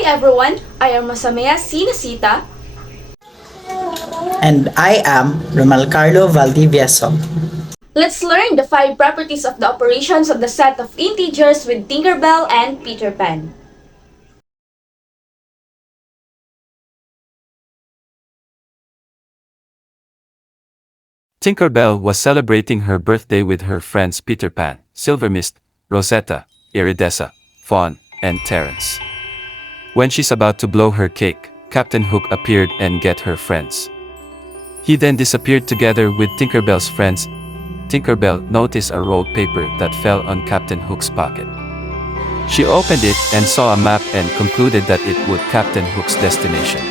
Hi everyone, I am Masamea Sinasita. And I am Romalcarlo Valdivieso. Let's learn the 5 properties of the operations of the set of integers with Tinkerbell and Peter Pan. Tinkerbell was celebrating her birthday with her friends Peter Pan, Silvermist, Rosetta, Iridessa, Fawn, and Terence. When she's about to blow her cake, Captain Hook appeared and get her friends. He then disappeared together with Tinkerbell's friends. Tinkerbell noticed a rolled paper that fell on Captain Hook's pocket. She opened it and saw a map and concluded that it would Captain Hook's destination.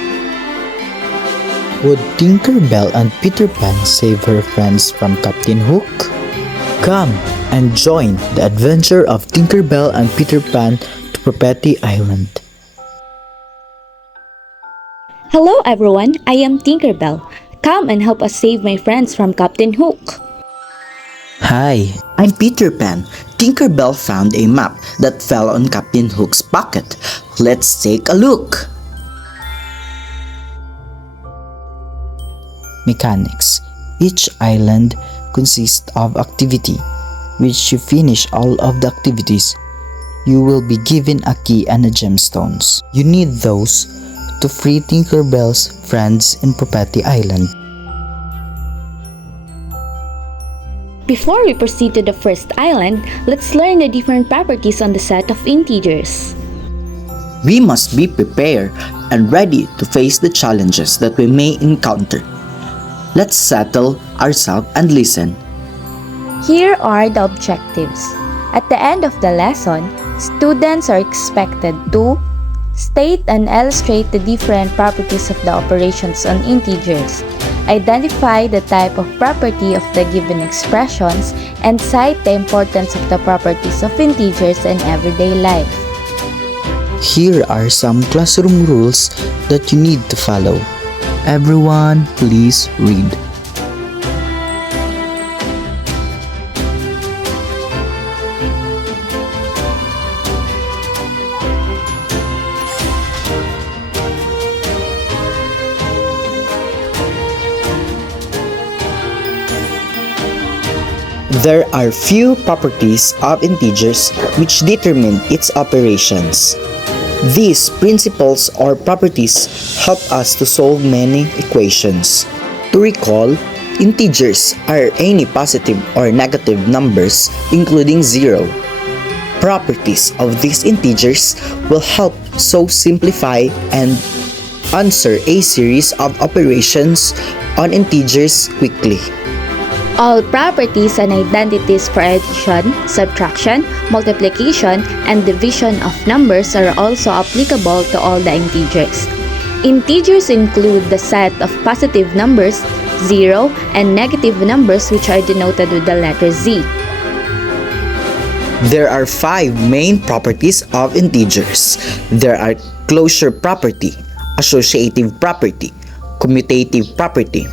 Would Tinkerbell and Peter Pan save her friends from Captain Hook? Come and join the adventure of Tinkerbell and Peter Pan to Propeti Island. Hello everyone, I am Tinkerbell. Come and help us save my friends from Captain Hook. Hi, I'm Peter Pan. Tinkerbell found a map that fell on Captain Hook's pocket. Let's take a look. Mechanics. Each island consists of activity. Which you finish all of the activities, you will be given a key and a gemstones. You need those to free Tinkerbell's friends in Propeti Island. Before we proceed to the first island, let's learn the different properties on the set of integers. We must be prepared and ready to face the challenges that we may encounter. Let's settle ourselves and listen. Here are the objectives. At the end of the lesson, students are expected to state and illustrate the different properties of the operations on integers, identify the type of property of the given expressions, and cite the importance of the properties of integers in everyday life. Here are some classroom rules that you need to follow. Everyone, please read. There are few properties of integers which determine its operations. These principles or properties help us to solve many equations. To recall, integers are any positive or negative numbers including 0. Properties of these integers will help so simplify and answer a series of operations on integers quickly. All properties and identities for addition, subtraction, multiplication, and division of numbers are also applicable to all the integers. Integers include the set of positive numbers, 0, and negative numbers which are denoted with the letter Z. There are 5 main properties of integers. There are closure property, associative property, commutative property,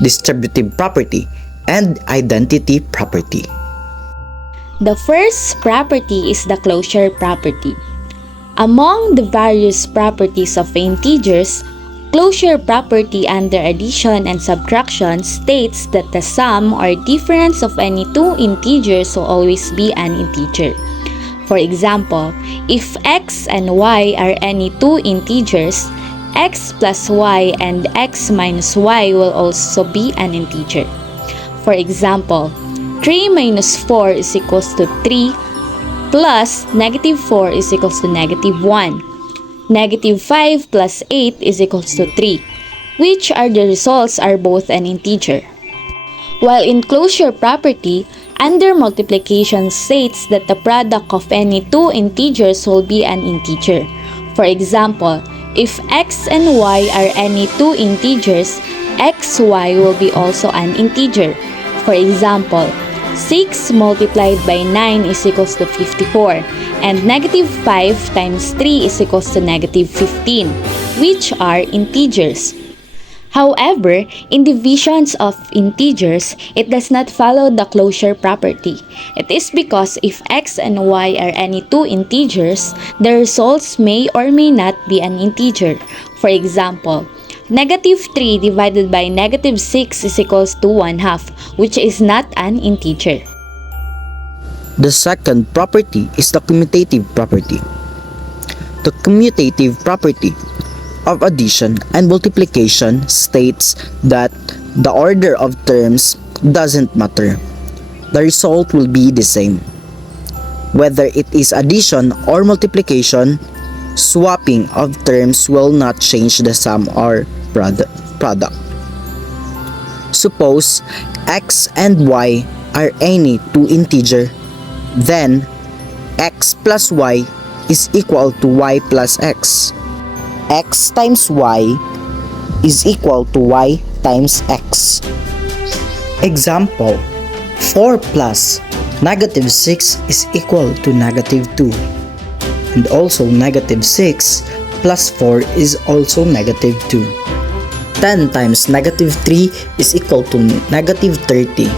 distributive property, and identity property. The first property is the closure property. Among the various properties of integers, closure property under addition and subtraction states that the sum or difference of any two integers will always be an integer. For example, if x and y are any two integers, x plus y and x minus y will also be an integer. For example, 3 minus 4 is equals to 3 plus negative 4 is equals to negative 1. Negative 5 plus 8 is equals to 3, which are the results are both an integer. While in closure property, under multiplication states that the product of any two integers will be an integer. For example, if x and y are any two integers, xy will be also an integer. For example, 6 multiplied by 9 is equals to 54, and negative 5 times 3 is equals to negative 15, which are integers. However, in divisions of integers, it does not follow the closure property. It is because if x and y are any two integers, the results may or may not be an integer. For example, negative 3 divided by negative 6 is equals to 1/2, which is not an integer. The second property is the commutative property. The commutative property of addition and multiplication states that the order of terms doesn't matter. The result will be the same. Whether it is addition or multiplication, swapping of terms will not change the sum or product. Suppose x and y are any two integer, then x plus y is equal to y plus x. X times y is equal to y times x. Example, 4 plus negative 6 is equal to negative 2. And also negative 6 plus 4 is also negative 2. 10 times negative 3 is equal to negative 30.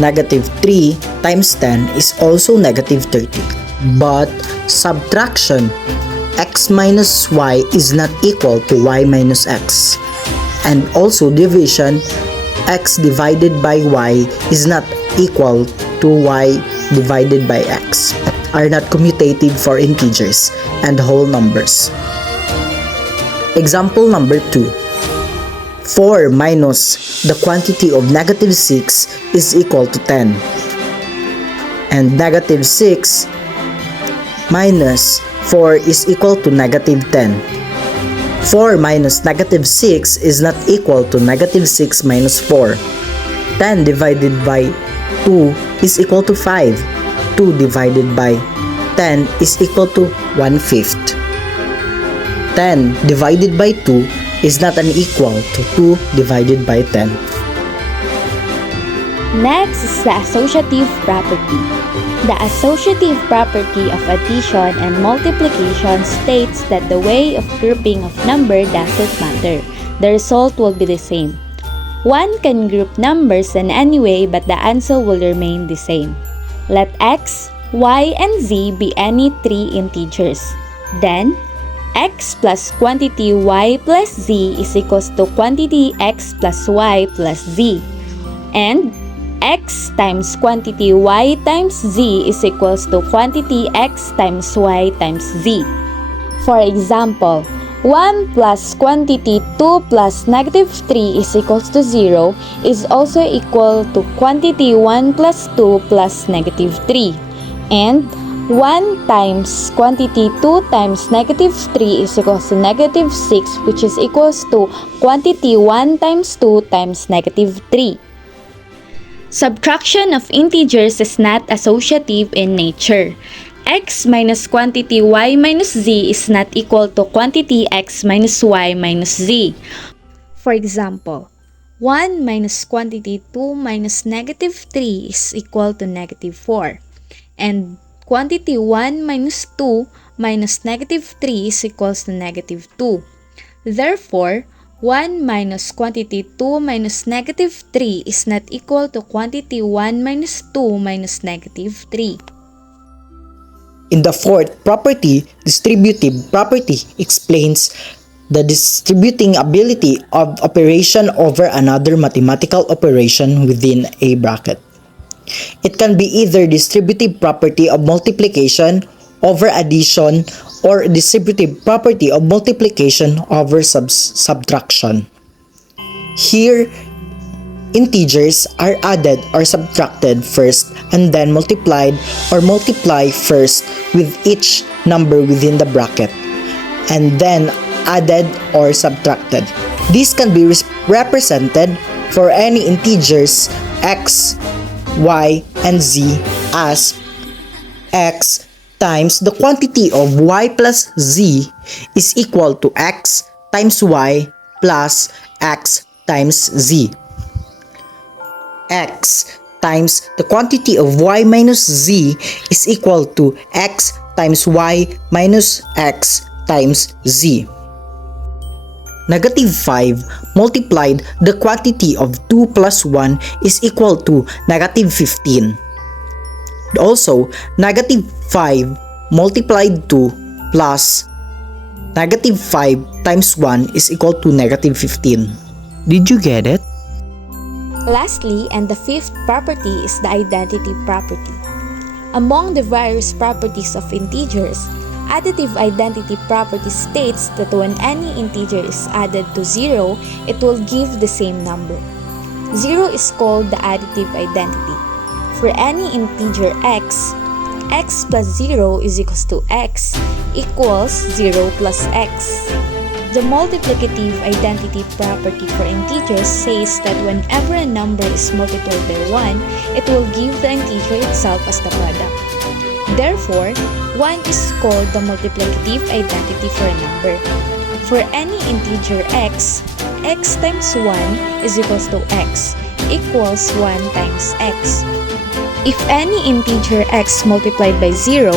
Negative 3 times 10 is also negative 30. But subtraction, x minus y is not equal to y minus x. And also division, x divided by y is not equal to y divided by x, are not commutative for integers and whole numbers. Example number 2. 4 minus the quantity of negative 6 is equal to 10. And negative 6 minus 4 is equal to negative 10. 4 minus negative 6 is not equal to negative 6 minus 4. 10 divided by 2 is equal to 5. 2 divided by 10 is equal to 1/5. 10 divided by 2 is not an equal to 2 divided by 10. Next is the associative property. The associative property of addition and multiplication states that the way of grouping of number doesn't matter. The result will be the same. One can group numbers in any way, but the answer will remain the same. Let x, y, and z be any three integers. Then, x plus quantity y plus z is equals to quantity x plus y plus z. And x times quantity y times z is equals to quantity x times y times z. For example, 1 plus quantity 2 plus negative 3 is equals to 0 is also equal to quantity 1 plus 2 plus negative 3. And 1 times quantity 2 times negative 3 is equals to negative 6, which is equals to quantity 1 times 2 times negative 3. Subtraction of integers is not associative in nature. X minus quantity y minus z is not equal to quantity x minus y minus z. For example, 1 minus quantity 2 minus negative 3 is equal to negative 4. And quantity 1 minus 2 minus negative 3 is equals to negative 2. Therefore, 1 minus quantity 2 minus negative 3 is not equal to quantity 1 minus 2 minus negative 3. In the fourth property, distributive property explains the distributing ability of operation over another mathematical operation within a bracket. It can be either distributive property of multiplication over addition or distributive property of multiplication over subtraction. Here, integers are added or subtracted first and then multiplied or multiply first with each number within the bracket and then added or subtracted. This can be represented for any integers x, y, and z as x times the quantity of y plus z is equal to x times y plus x times z. X times the quantity of y minus z is equal to x times y minus x times z. Negative 5 multiplied the quantity of 2 plus 1 is equal to negative 15. Also, negative 5 multiplied 2 plus negative 5 times 1 is equal to negative 15. Did you get it? Lastly, and the fifth property is the identity property. Among the various properties of integers, additive identity property states that when any integer is added to 0, it will give the same number. 0 is called the additive identity. For any integer x, x plus 0 is equals to x equals 0 plus x. The multiplicative identity property for integers says that whenever a number is multiplied by 1, it will give the integer itself as the product. Therefore, 1 is called the multiplicative identity for a number. For any integer x, x times 1 is equals to x equals 1 times x. If any integer x multiplied by 0,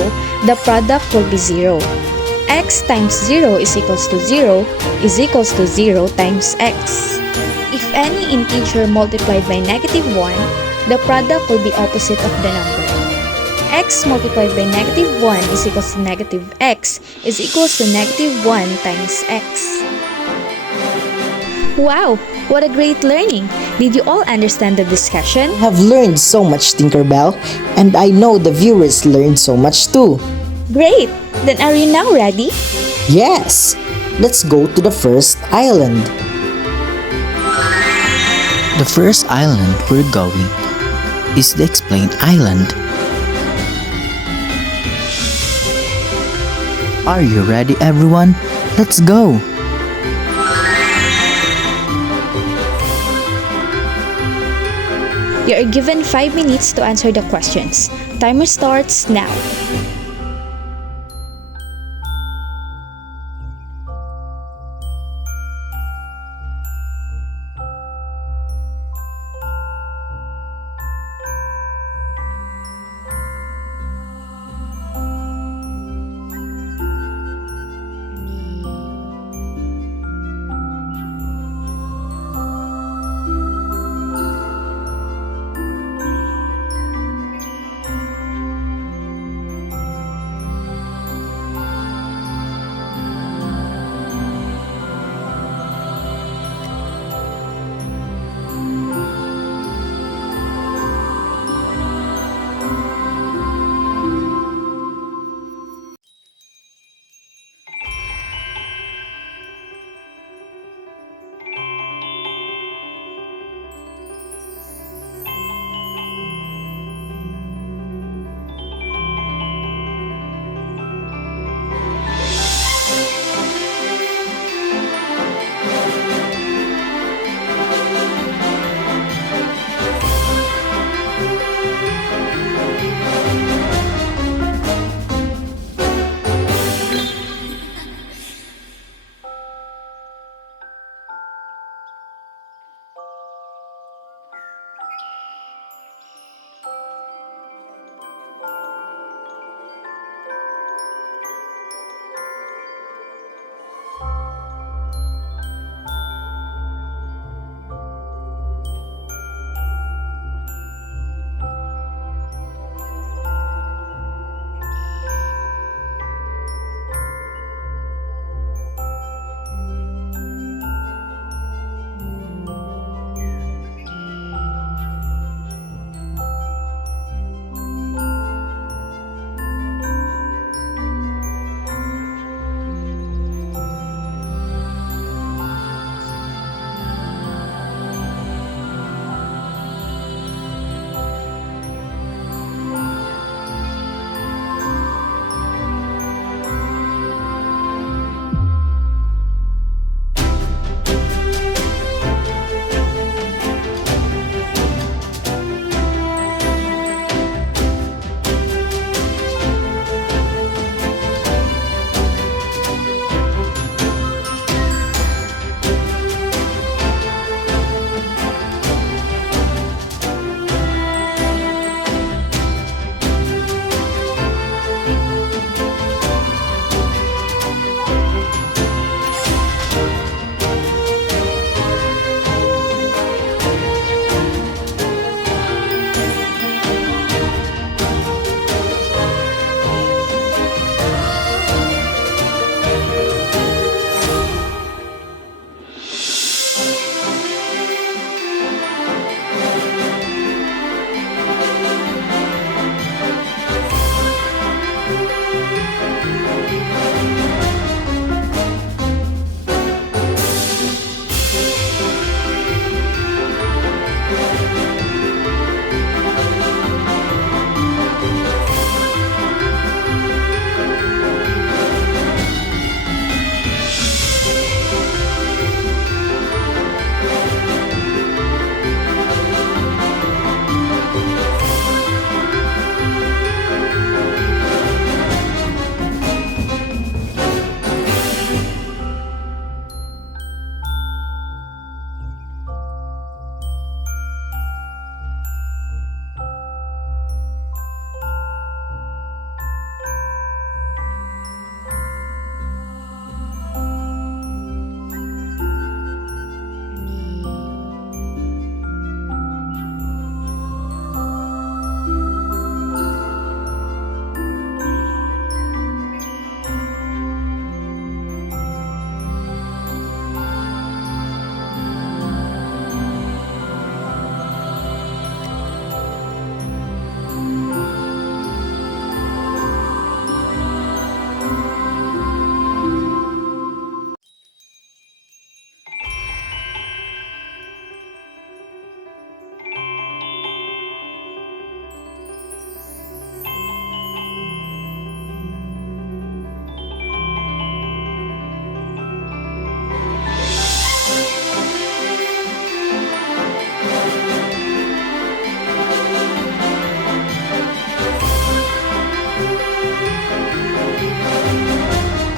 the product will be 0. X times 0 is equals to 0 is equals to 0 times x. If any integer multiplied by negative 1, the product will be opposite of the number. X multiplied by negative 1 is equals to negative x is equals to negative 1 times x. Wow! What a great learning! Did you all understand the discussion? I have learned so much, Tinkerbell, and I know the viewers learned so much too. Great! Then are you now ready? Yes! Let's go to the first island. The first island we're going is the Explain Island. Are you ready, everyone? Let's go! You are given 5 minutes to answer the questions. Timer starts now.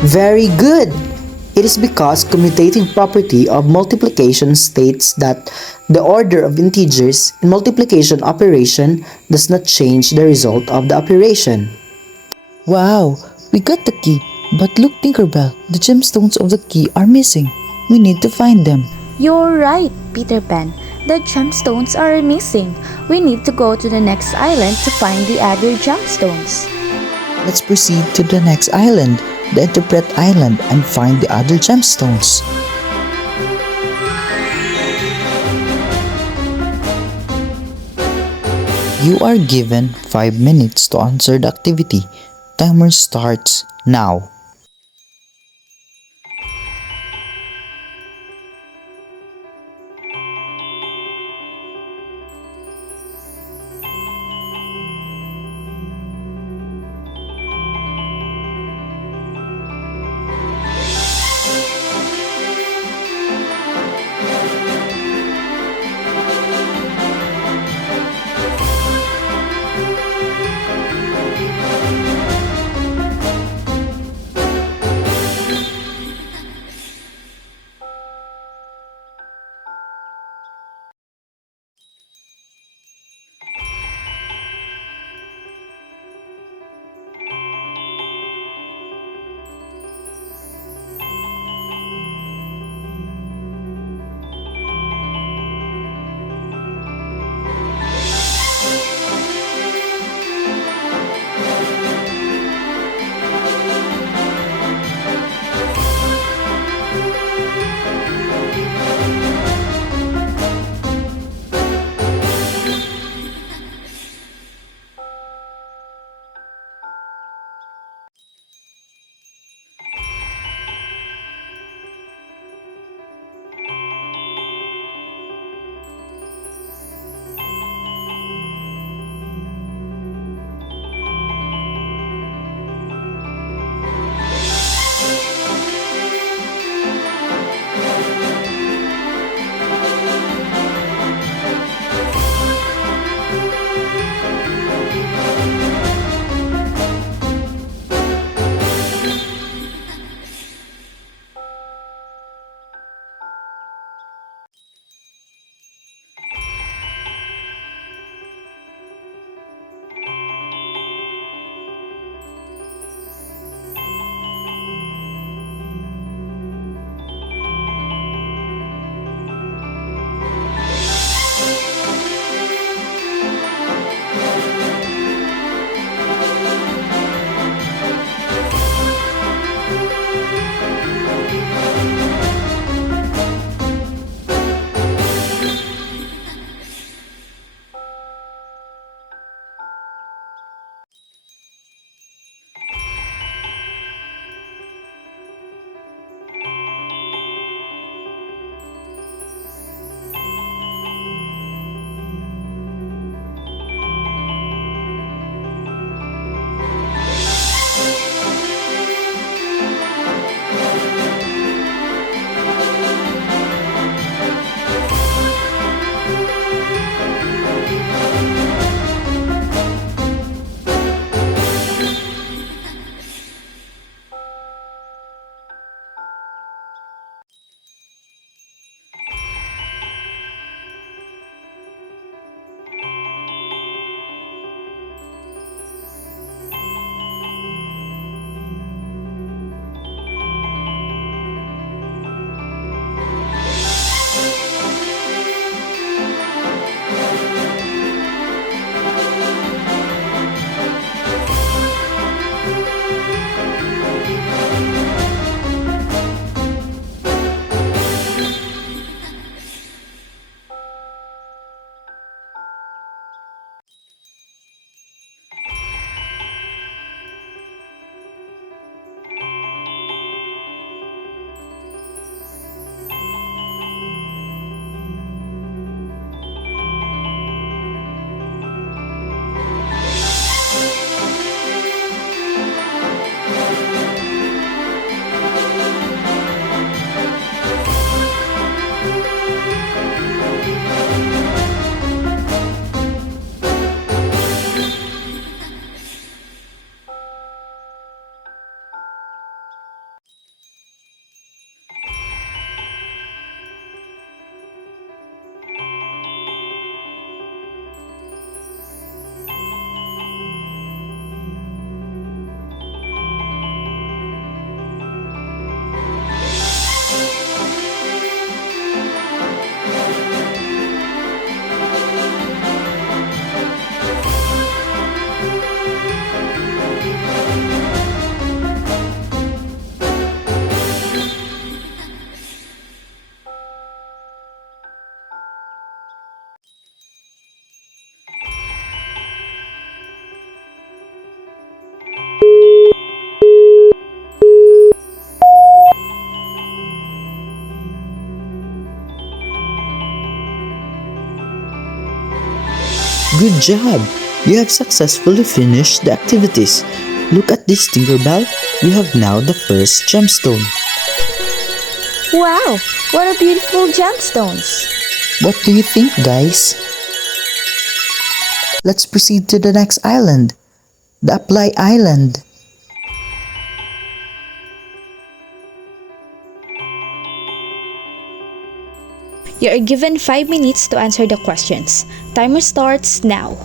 Very good! It is because commutative property of multiplication states that the order of integers in multiplication operation does not change the result of the operation. Wow, we got the key. But look, Tinkerbell, the gemstones of the key are missing. We need to find them. You're right, Peter Pan. The gemstones are missing. We need to go to the next island to find the other gemstones. Let's proceed to the next island, the Interpret Island, and find the other gemstones. You are given 5 minutes to answer the activity. Timer starts now. Good job! You have successfully finished the activities. Look at this, Tinkerbell. We have now the first gemstone. Wow! What a beautiful gemstones! What do you think, guys? Let's proceed to the next island, the Apply Island. You are given 5 minutes to answer the questions. Timer starts now.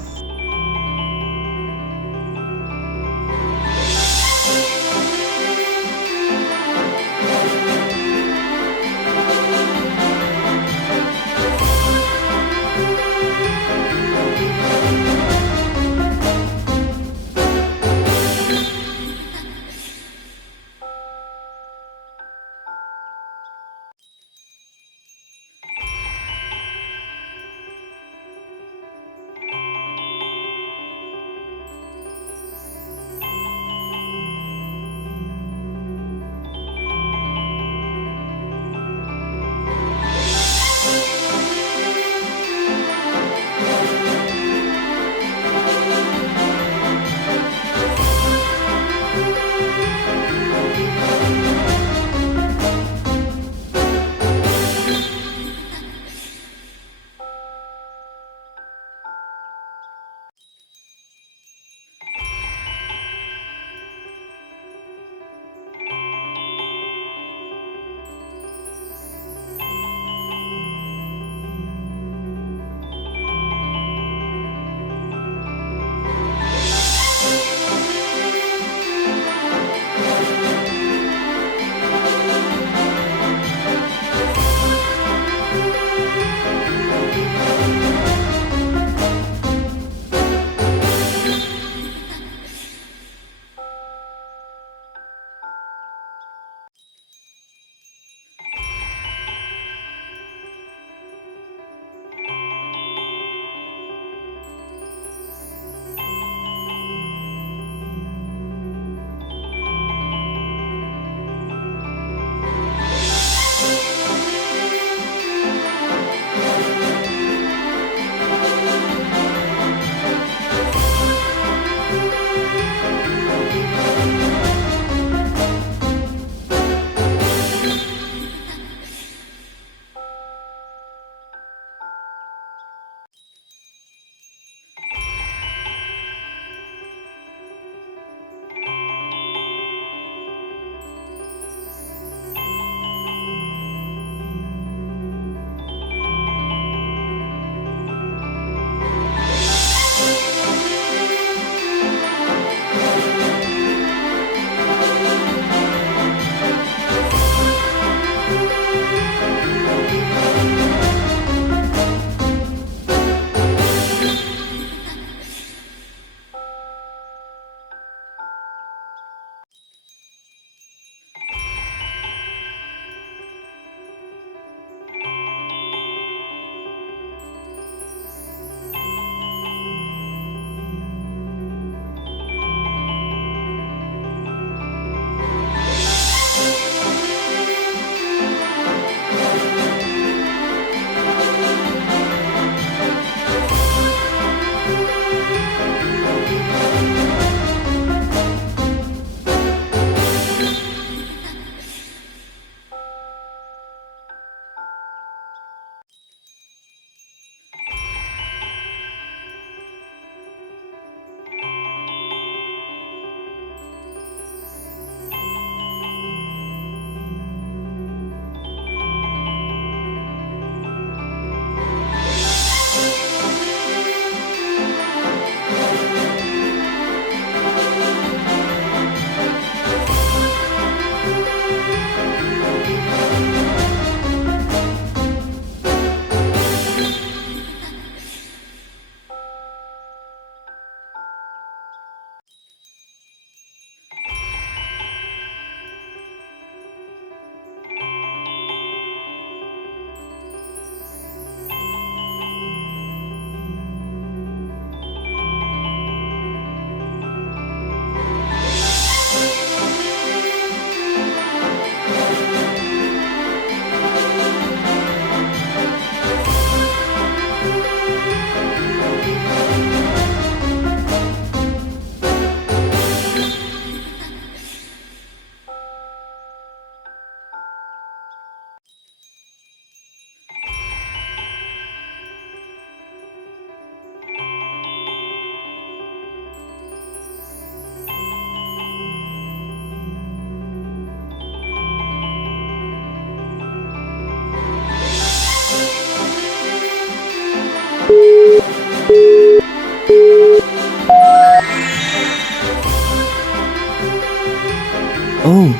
Oh,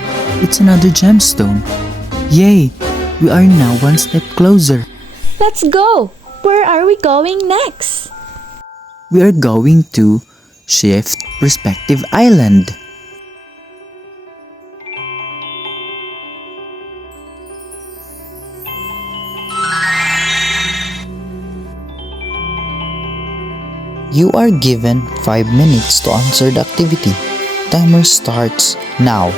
it's another gemstone. Yay! We are now one step closer. Let's go! Where are we going next? We are going to Shift Perspective Island. You are given 5 minutes to answer the activity. Timer starts now.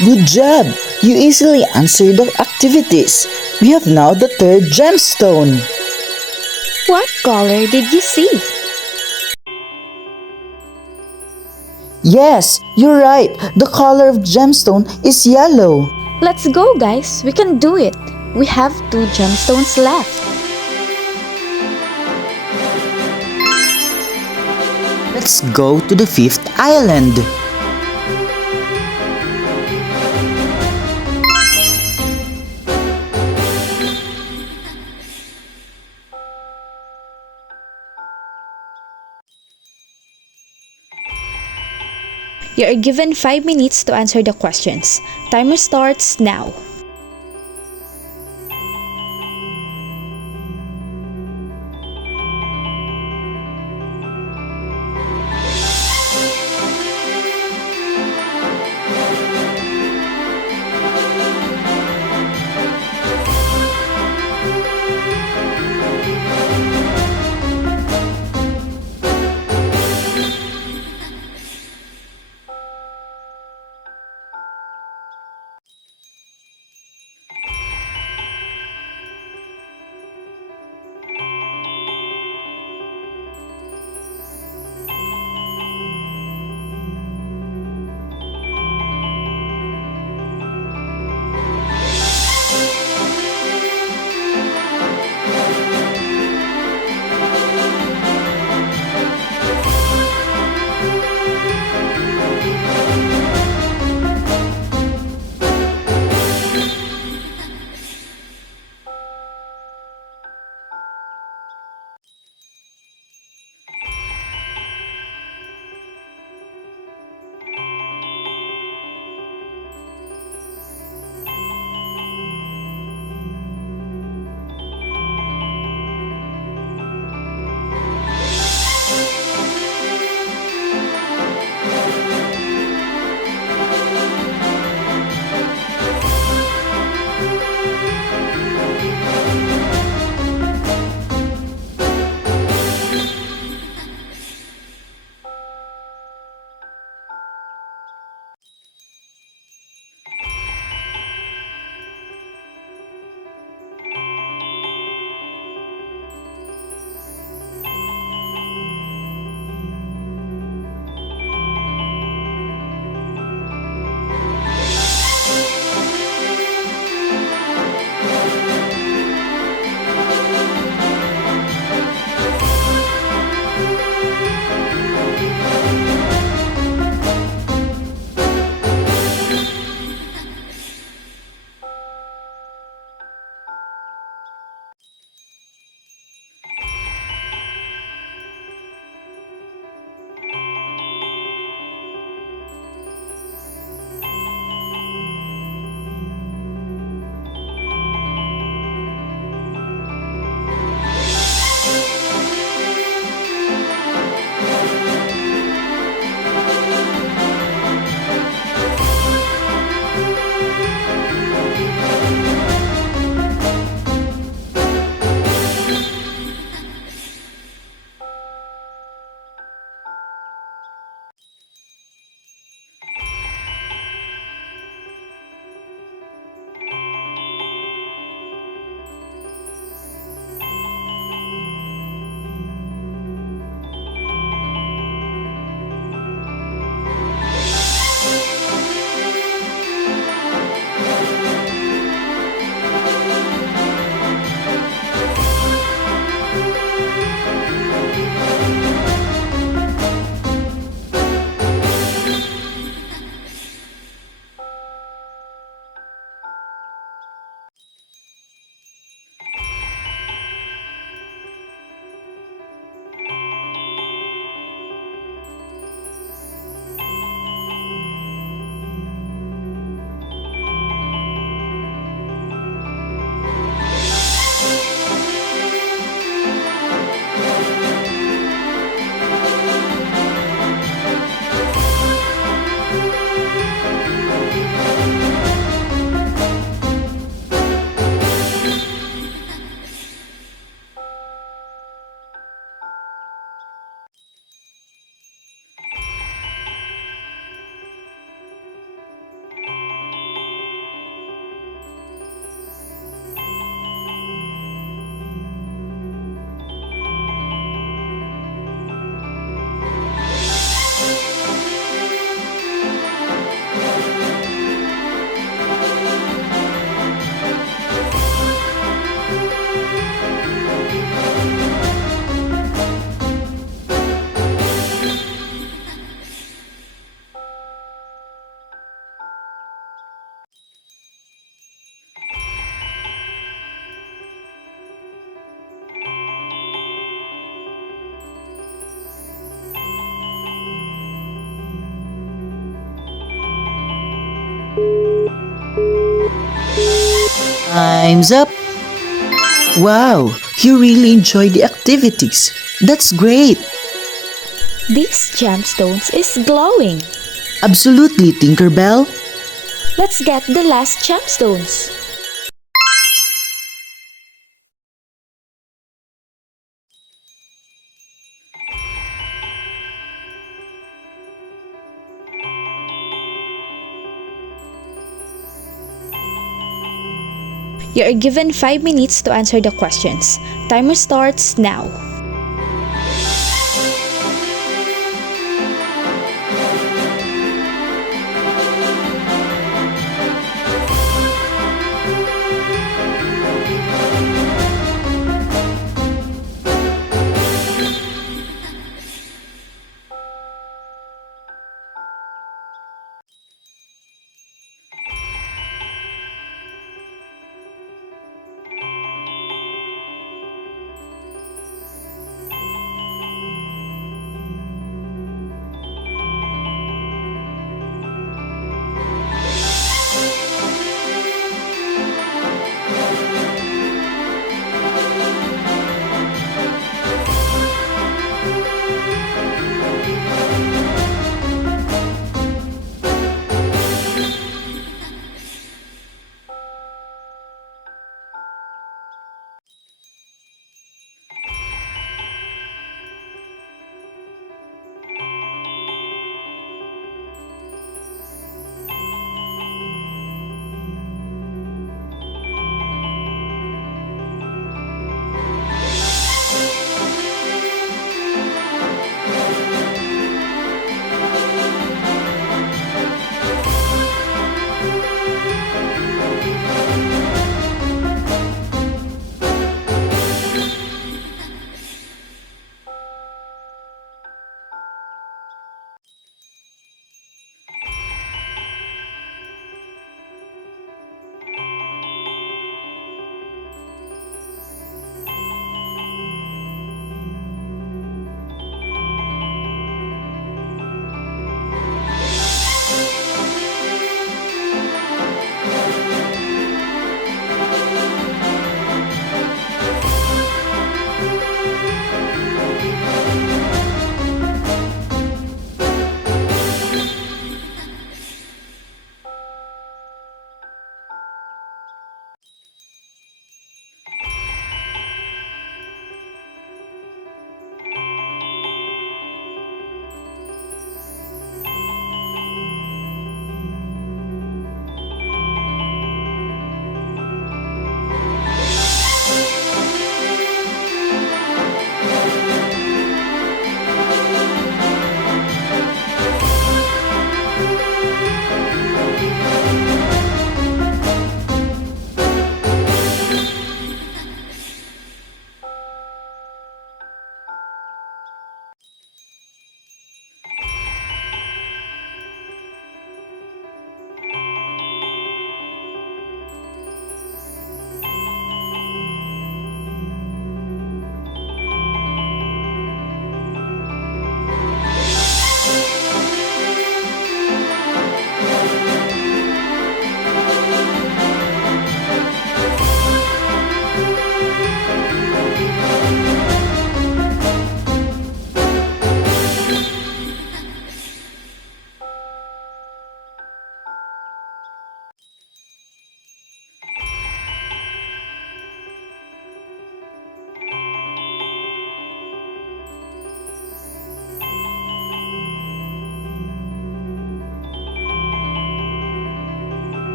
Good job! You easily answered the activities. We have now the third gemstone. What color did you see? Yes, you're right. The color of gemstone is yellow. Let's go, guys. We can do it. We have 2 gemstones left. Let's go to the fifth island. You are given 5 minutes to answer the questions. Timer starts now. Time's up. Wow, you really enjoy the activities. That's great. This gemstones is glowing. Absolutely, Tinkerbell. Let's get the last gemstones. You are given 5 minutes to answer the questions. Timer starts now.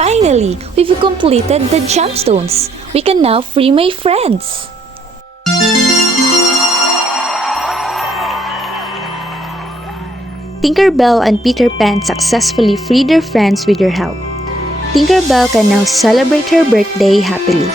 Finally, we've completed the gemstones. We can now free my friends. Tinkerbell and Peter Pan successfully freed their friends with your help. Tinkerbell can now celebrate her birthday happily.